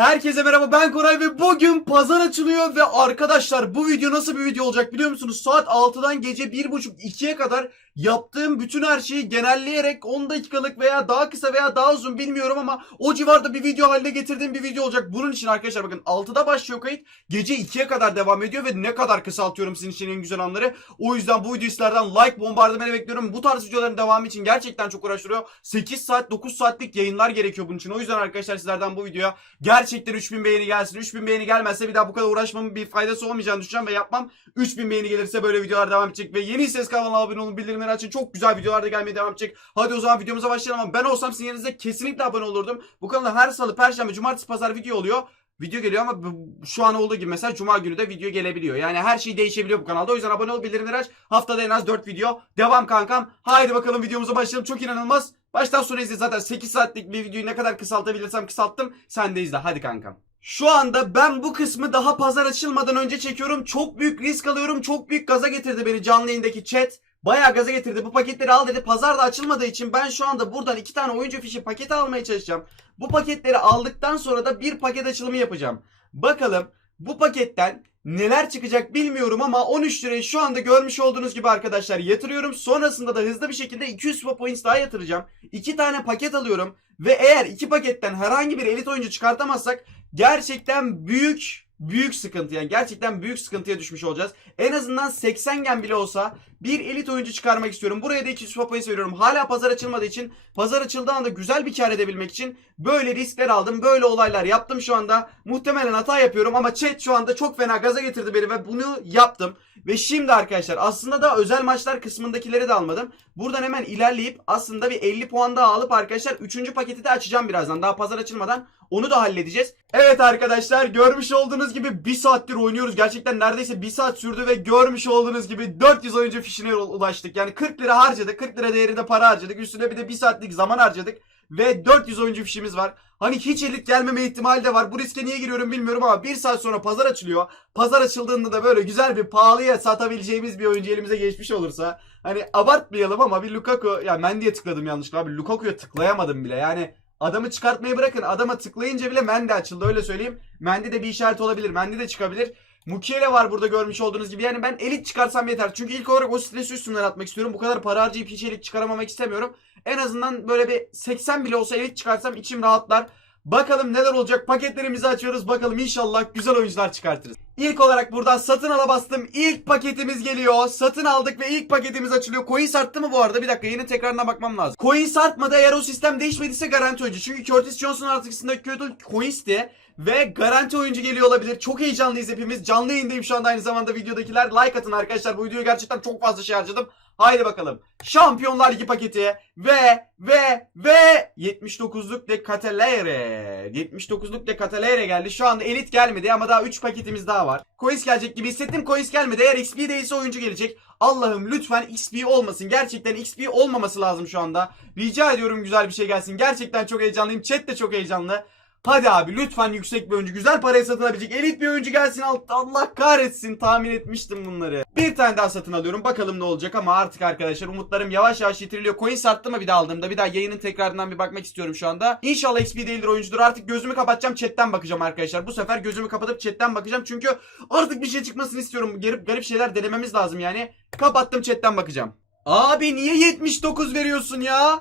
Herkese merhaba ben Koray ve bugün pazar açılıyor ve arkadaşlar bu video nasıl bir video olacak biliyor musunuz? Saat 6'dan gece 1.30-2'ye kadar yaptığım bütün her şeyi genelleyerek 10 dakikalık veya daha kısa veya daha uzun bilmiyorum ama o civarda bir video haline getirdiğim bir video olacak. Bunun için arkadaşlar bakın 6'da başlıyor kayıt gece 2'ye kadar devam ediyor ve ne kadar kısaltıyorum sizin için en güzel anları. O yüzden bu videolardan like bombardımanı bekliyorum. Bu tarz videoların devamı için gerçekten çok uğraştırıyor. 8 saat 9 saatlik yayınlar gerekiyor bunun için. O yüzden arkadaşlar sizlerden bu videoya Gerçekten 3000 beğeni gelsin. 3000 beğeni gelmezse bir daha bu kadar uğraşmamın bir faydası olmayacağını düşüneceğim ve yapmam. 3000 beğeni gelirse böyle videolar devam edecek ve yeni ses kanalına abone olun bildirimleri açın. Çok güzel videolar da gelmeye devam edecek. Hadi o zaman videomuza başlayalım ama ben olsam sizin yerinize kesinlikle abone olurdum. Bu kanalda her salı, perşembe, cumartesi, pazar video oluyor. Video geliyor ama şu an olduğu gibi mesela cuma günü de video gelebiliyor. Yani her şey değişebiliyor bu kanalda. O yüzden abone ol bildirimleri aç. Haftada en az 4 video. Devam kankam. Haydi bakalım videomuza başlayalım. Çok inanılmaz. Baştan sona izle zaten 8 saatlik bir videoyu ne kadar kısaltabilirsem kısalttım. Sen de izle. Hadi kankam. Şu anda ben bu kısmı daha pazar açılmadan önce çekiyorum. Çok büyük risk alıyorum. Çok büyük gaza getirdi beni canlı yayındaki chat. Bayağı gaza getirdi. Bu paketleri al dedi. Pazar da açılmadığı için ben şu anda buradan iki tane oyuncu fişi paketi almaya çalışacağım. Bu paketleri aldıktan sonra da bir paket açılımı yapacağım. Bakalım bu paketten neler çıkacak bilmiyorum ama 13 lirayı şu anda görmüş olduğunuz gibi arkadaşlar yatırıyorum. Sonrasında da hızlı bir şekilde 200 swap points daha yatıracağım. 2 tane paket alıyorum ve eğer iki paketten herhangi bir elit oyuncu çıkartamazsak gerçekten büyük büyük sıkıntı yani gerçekten büyük sıkıntıya düşmüş olacağız. En azından 80 gen bile olsa bir elit oyuncu çıkarmak istiyorum. Buraya da 200 swap points veriyorum. Hala pazar açılmadığı için pazar açıldığı anda güzel bir kar edebilmek için böyle riskler aldım. Böyle olaylar yaptım şu anda. Muhtemelen hata yapıyorum ama chat şu anda çok fena gaza getirdi beni ve bunu yaptım. Ve şimdi arkadaşlar aslında da özel maçlar kısmındakileri de almadım. Buradan hemen ilerleyip aslında bir 50 puan daha alıp arkadaşlar 3. paketi de açacağım birazdan. Daha pazar açılmadan onu da halledeceğiz. Evet arkadaşlar görmüş olduğunuz gibi 1 saattir oynuyoruz. Gerçekten neredeyse 1 saat sürdü ve görmüş olduğunuz gibi 400 oyuncu fişine ulaştık. Yani 40 lira harcadık. 40 lira değerinde para harcadık. Üstüne bir de 1 saatlik zaman harcadık. Ve 400 oyuncu fişimiz var. Hani hiç elit gelmeme ihtimali de var. Bu riske niye giriyorum bilmiyorum ama 1 saat sonra pazar açılıyor. Pazar açıldığında da böyle güzel bir pahalıya satabileceğimiz bir oyuncu elimize geçmiş olursa. Hani abartmayalım ama bir Lukaku ya Mendy'ye tıkladım yanlışlıkla abi. Lukaku'ya tıklayamadım bile. Yani adamı çıkartmayı bırakın. Adama tıklayınca bile Mendy açıldı öyle söyleyeyim. Mendy de bir işaret olabilir. Mendy de çıkabilir. Mukiele var burada görmüş olduğunuz gibi. Yani ben elit çıkarsam yeter. Çünkü ilk olarak o stresi üstümden atmak istiyorum. Bu kadar para harcayıp hiç elit çıkaramamak istemiyorum. En azından böyle bir 80 bile olsa elit çıkarsam içim rahatlar. Bakalım neler olacak. Paketlerimizi açıyoruz. Bakalım inşallah güzel oyuncular çıkartırız. İlk olarak buradan satın ala bastım. İlk paketimiz geliyor. Satın aldık ve ilk paketimiz açılıyor. Coins arttı mı bu arada? Bir dakika yeni tekrarına bakmam lazım. Coins artmadı eğer o sistem değişmediyse garanti oyuncu. Çünkü Curtis Johnson artıkısındaki kötü Coins'ti. Ve garanti oyuncu geliyor olabilir. Çok heyecanlıyız hepimiz. Canlı yayındayım şu anda aynı zamanda videodakiler. Like atın arkadaşlar. Bu videoya gerçekten çok fazla şey harcadım. Haydi bakalım. Şampiyonlar Ligi paketi ve ve ve 79'luk de Catalere. 79'luk de Catalere geldi. Şu anda elit gelmedi ama daha 3 paketimiz daha var. Coins gelecek gibi hissettim. Coins gelmedi. Eğer XP değilse oyuncu gelecek. Allah'ım lütfen XP olmasın. Gerçekten XP olmaması lazım şu anda. Rica ediyorum güzel bir şey gelsin. Gerçekten çok heyecanlıyım. Chat de çok heyecanlı. Hadi abi lütfen yüksek bir oyuncu. Güzel paraya satın alabilecek. Elit bir oyuncu gelsin. Allah kahretsin. Tahmin etmiştim bunları. Bir tane daha satın alıyorum. Bakalım ne olacak ama artık arkadaşlar umutlarım yavaş yavaş yitiriliyor. Coin sattı mı bir daha aldığımda. Bir daha yayının tekrarından bir bakmak istiyorum şu anda. İnşallah XP değildir oyuncudur. Artık gözümü kapatacağım. Chatten bakacağım arkadaşlar. Bu sefer gözümü kapatıp chatten bakacağım. Çünkü artık bir şey çıkmasını istiyorum. Garip, garip şeyler denememiz lazım yani. Kapattım chatten bakacağım. Abi niye 79 veriyorsun ya?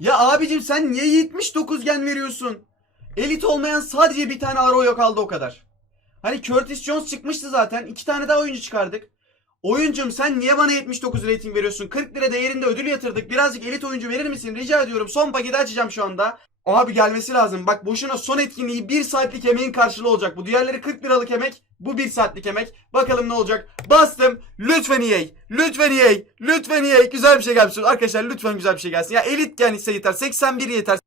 Ya abicim sen niye 79 gen veriyorsun? Elit olmayan sadece bir tane Arroyo kaldı o kadar. Hani Curtis Jones çıkmıştı zaten. iki tane daha oyuncu çıkardık. Oyuncum sen niye bana 79 rating veriyorsun? 40 lira değerinde ödül yatırdık. Birazcık elit oyuncu verir misin? Rica ediyorum. Son paketi açacağım şu anda. Abi gelmesi lazım. Bak boşuna son etkinliği 1 saatlik emeğin karşılığı olacak. Bu diğerleri 40 liralık emek. Bu 1 saatlik emek. Bakalım ne olacak. Bastım. Lütfen EA. Lütfen EA. Lütfen EA. Güzel bir şey gelsin. Arkadaşlar lütfen güzel bir şey gelsin. Ya elit yani ise yeter. 81 yeter.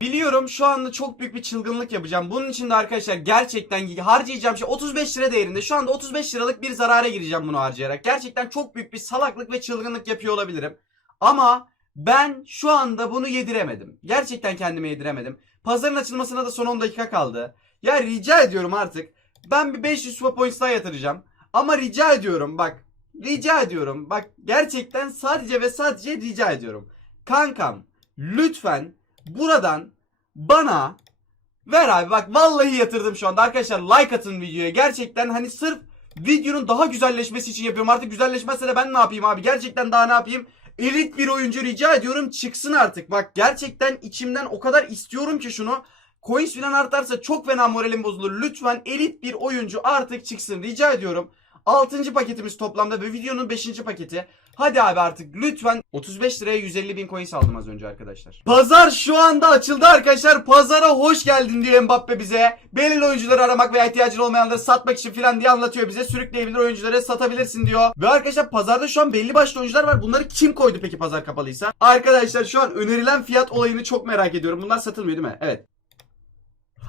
Biliyorum şu anda çok büyük bir çılgınlık yapacağım. Bunun için de arkadaşlar gerçekten harcayacağım şey 35 lira değerinde. Şu anda 35 liralık bir zarara gireceğim bunu harcayarak. Gerçekten çok büyük bir salaklık ve çılgınlık yapıyor olabilirim. Ama ben şu anda bunu yediremedim. Gerçekten kendime yediremedim. Pazarın açılmasına da son 10 dakika kaldı. Ya rica ediyorum artık. Ben bir 500 swap points daha yatıracağım. Ama rica ediyorum bak. Rica ediyorum. Bak gerçekten sadece ve sadece rica ediyorum. Kankam lütfen buradan bana ver abi. Bak vallahi yatırdım şu anda. Arkadaşlar like atın videoya. Gerçekten hani sırf videonun daha güzelleşmesi için yapıyorum. Artık güzelleşmezse de ben ne yapayım abi? Gerçekten daha ne yapayım? Elit bir oyuncu rica ediyorum çıksın artık. Bak gerçekten içimden o kadar istiyorum ki şunu. Coins falan artarsa çok fena moralim bozulur. Lütfen elit bir oyuncu artık çıksın. Rica ediyorum 6. paketimiz toplamda ve videonun 5. paketi. Hadi abi artık lütfen 35 liraya 150 bin coins aldım az önce arkadaşlar. Pazar şu anda açıldı arkadaşlar. Pazara hoş geldin diyor Mbappe bize. Belirli oyuncuları aramak veya ihtiyacın olmayanları satmak için filan diye anlatıyor bize. Sürükleyebilir oyuncuları satabilirsin diyor. Ve arkadaşlar pazarda şu an belli başlı oyuncular var. Bunları kim koydu peki pazar kapalıysa? Arkadaşlar şu an önerilen fiyat olayını çok merak ediyorum. Bunlar satılmıyor değil mi? Evet.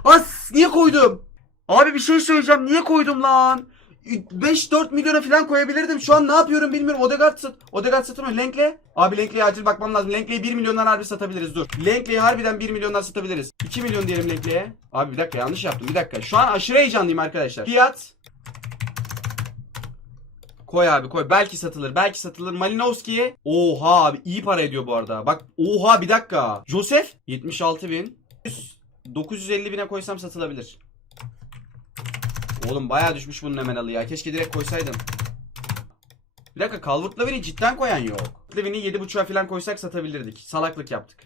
As niye koydum? Abi bir şey söyleyeceğim. Niye koydum lan? 5-4 milyona falan koyabilirdim. Şu an ne yapıyorum bilmiyorum. Odegaard sat. Odegaard satılmıyor. Lenkle. Abi Lenkle'ye acil bakmam lazım. Lenkle'yi 1 milyondan harbi satabiliriz. Dur. Lenkle'yi harbiden 1 milyondan satabiliriz. 2 milyon diyelim Lenkle'ye. Abi bir dakika yanlış yaptım. Bir dakika. Şu an aşırı heyecanlıyım arkadaşlar. Fiyat. Koy abi koy. Belki satılır. Belki satılır. Malinowski'ye. Oha abi iyi para ediyor bu arada. Bak oha bir dakika. Joseph 76 bin. 950 bine koysam satılabilir. Oğlum bayağı düşmüş bunun hemen ya. Keşke direkt koysaydım. Bir dakika Calvert Lewin'i cidden koyan yok. Lewin'i 7.5'a falan koysak satabilirdik. Salaklık yaptık.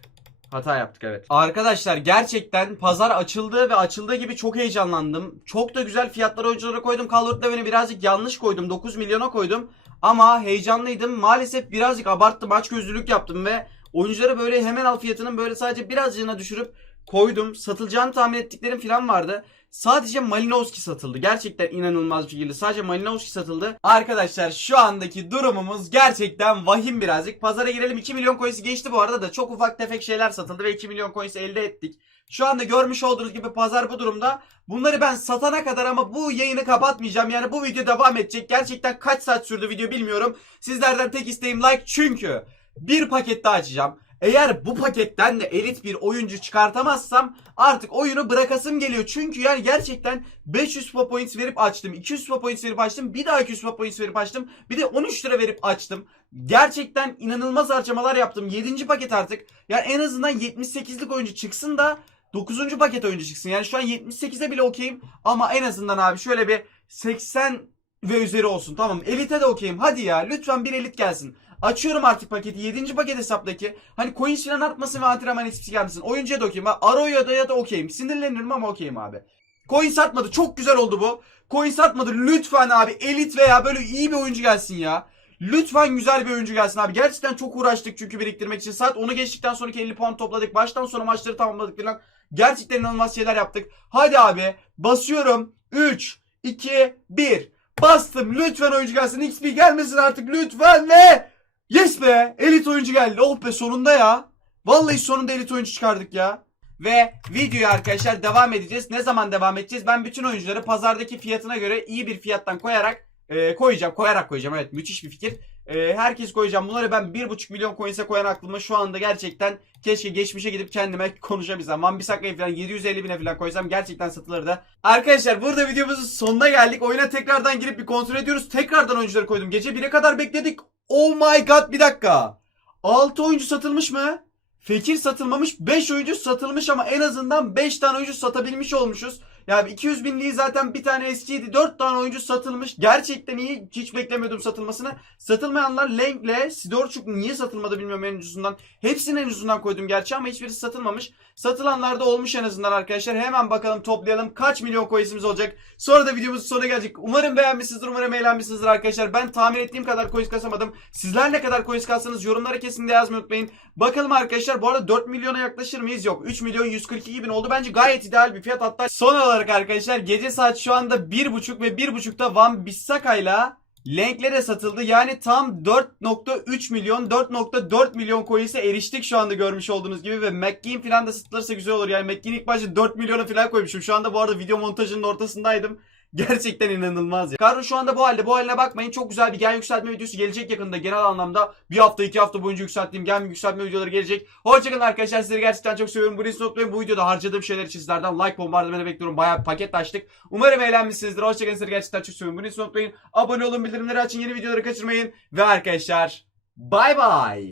Hata yaptık evet. Arkadaşlar gerçekten pazar açıldı ve açıldığı gibi çok heyecanlandım. Çok da güzel fiyatlar oyunculara koydum. Calvert Lewin'i birazcık yanlış koydum. 9 milyona koydum. Ama heyecanlıydım. Maalesef birazcık abarttım. Aç gözlülük yaptım ve oyuncuları böyle hemen al fiyatının böyle sadece birazcığına düşürüp koydum. Satılacağını tahmin ettiklerim falan vardı. Sadece Malinowski satıldı. Gerçekten inanılmaz bir şekilde. Sadece Malinowski satıldı. Arkadaşlar şu andaki durumumuz gerçekten vahim birazcık. Pazara girelim 2 milyon coins'i geçti bu arada da çok ufak tefek şeyler satıldı ve 2 milyon coins'i elde ettik. Şu anda görmüş olduğunuz gibi pazar bu durumda. Bunları ben satana kadar ama bu yayını kapatmayacağım. Yani bu video devam edecek. Gerçekten kaç saat sürdü video bilmiyorum. Sizlerden tek isteğim like çünkü bir paket daha açacağım. Eğer bu paketten de elit bir oyuncu çıkartamazsam artık oyunu bırakasım geliyor. Çünkü yani gerçekten 500 FIFA points verip açtım. 200 FIFA points verip açtım. Bir daha 200 FIFA points verip açtım. Bir de 13 lira verip açtım. Gerçekten inanılmaz harcamalar yaptım. 7. paket artık. Yani en azından 78'lik oyuncu çıksın da 9. paket oyuncu çıksın. Yani şu an 78'e bile okeyim. Ama en azından abi şöyle bir 80 ve üzeri olsun. Tamam elite de okeyim. Hadi ya lütfen bir elit gelsin. Açıyorum artık paketi. 7. paket hesaptaki. Hani coins falan artmasın ve antrenman eskisi gelmesin. Oyuncuya da okeyim. Aro'ya da ya da okeyim. Sinirlenirim ama okeyim abi. Coins artmadı. Çok güzel oldu bu. Coins artmadı. Lütfen abi elit veya böyle iyi bir oyuncu gelsin ya. Lütfen güzel bir oyuncu gelsin abi. Gerçekten çok uğraştık çünkü biriktirmek için. Saat onu geçtikten sonraki 50 puan topladık. Baştan sona maçları tamamladık falan. Gerçekten inanılmaz şeyler yaptık. Hadi abi. Basıyorum. 3, 2, 1. Bastım. Lütfen oyuncu gelsin. XP gelmesin artık. Lütfen ve Yes be! Elit oyuncu geldi. Oh be sonunda ya. Vallahi sonunda elit oyuncu çıkardık ya. Ve videoya arkadaşlar devam edeceğiz. Ne zaman devam edeceğiz? Ben bütün oyuncuları pazardaki fiyatına göre iyi bir fiyattan koyarak e, koyacağım. Koyarak koyacağım. Evet müthiş bir fikir. E, herkes koyacağım. Bunları ben 1.5 milyon coins'e koyan aklıma şu anda gerçekten keşke geçmişe gidip kendime konuşabilsem. Van Bissaka'yı falan 750 bine falan koysam gerçekten satılırdı. Arkadaşlar burada videomuzun sonuna geldik. Oyuna tekrardan girip bir kontrol ediyoruz. Tekrardan oyuncuları koydum. Gece 1'e kadar bekledik. Oh my god bir dakika. 6 oyuncu satılmış mı? Fekir satılmamış 5 oyuncu satılmış ama en azından 5 tane oyuncu satabilmiş olmuşuz. Yani 200 binliği zaten bir tane eskiydi. 4 tane oyuncu satılmış. Gerçekten iyi. Hiç beklemiyordum satılmasını. Satılmayanlar Lenk'le Sidorçuk niye satılmadı bilmiyorum en ucuzundan. Hepsinin en ucuzundan koydum gerçi ama hiçbirisi satılmamış. Satılanlar da olmuş en azından arkadaşlar. Hemen bakalım toplayalım. Kaç milyon coins'imiz olacak. Sonra da videomuzun sonuna gelecek. Umarım beğenmişsinizdir. Umarım eğlenmişsinizdir arkadaşlar. Ben tahmin ettiğim kadar coins kasamadım. Sizler ne kadar coins kassanız yorumlara kesinlikle yazmayı unutmayın. Bakalım arkadaşlar bu arada 4 milyona yaklaşır mıyız? Yok. 3 milyon 142 bin oldu. Bence gayet ideal bir fiyat. Hatta son olarak arkadaşlar gece saat şu anda 1.5 ve 1.5'da Van Bissaka'yla Lenk'le de satıldı. Yani tam 4.3 milyon 4.4 milyon coins'e eriştik şu anda görmüş olduğunuz gibi ve McGinn falan da satılırsa güzel olur. Yani McGinn ilk başta 4 milyona falan koymuşum. Şu anda bu arada video montajının ortasındaydım. Gerçekten inanılmaz ya. Kadro şu anda bu halde. Bu haline bakmayın. Çok güzel bir gen yükseltme videosu gelecek yakında. Genel anlamda bir hafta iki hafta boyunca yükselttiğim gen yükseltme videoları gelecek. Hoşçakalın arkadaşlar. Sizleri gerçekten çok seviyorum. Burayı unutmayın. Bu videoda harcadığım şeyler için sizlerden like bombardımanı bekliyorum. Bayağı bir paket açtık. Umarım eğlenmişsinizdir. Hoşçakalın. Sizleri gerçekten çok seviyorum. Burayı unutmayın. Abone olun. Bildirimleri açın. Yeni videoları kaçırmayın. Ve arkadaşlar bay bay.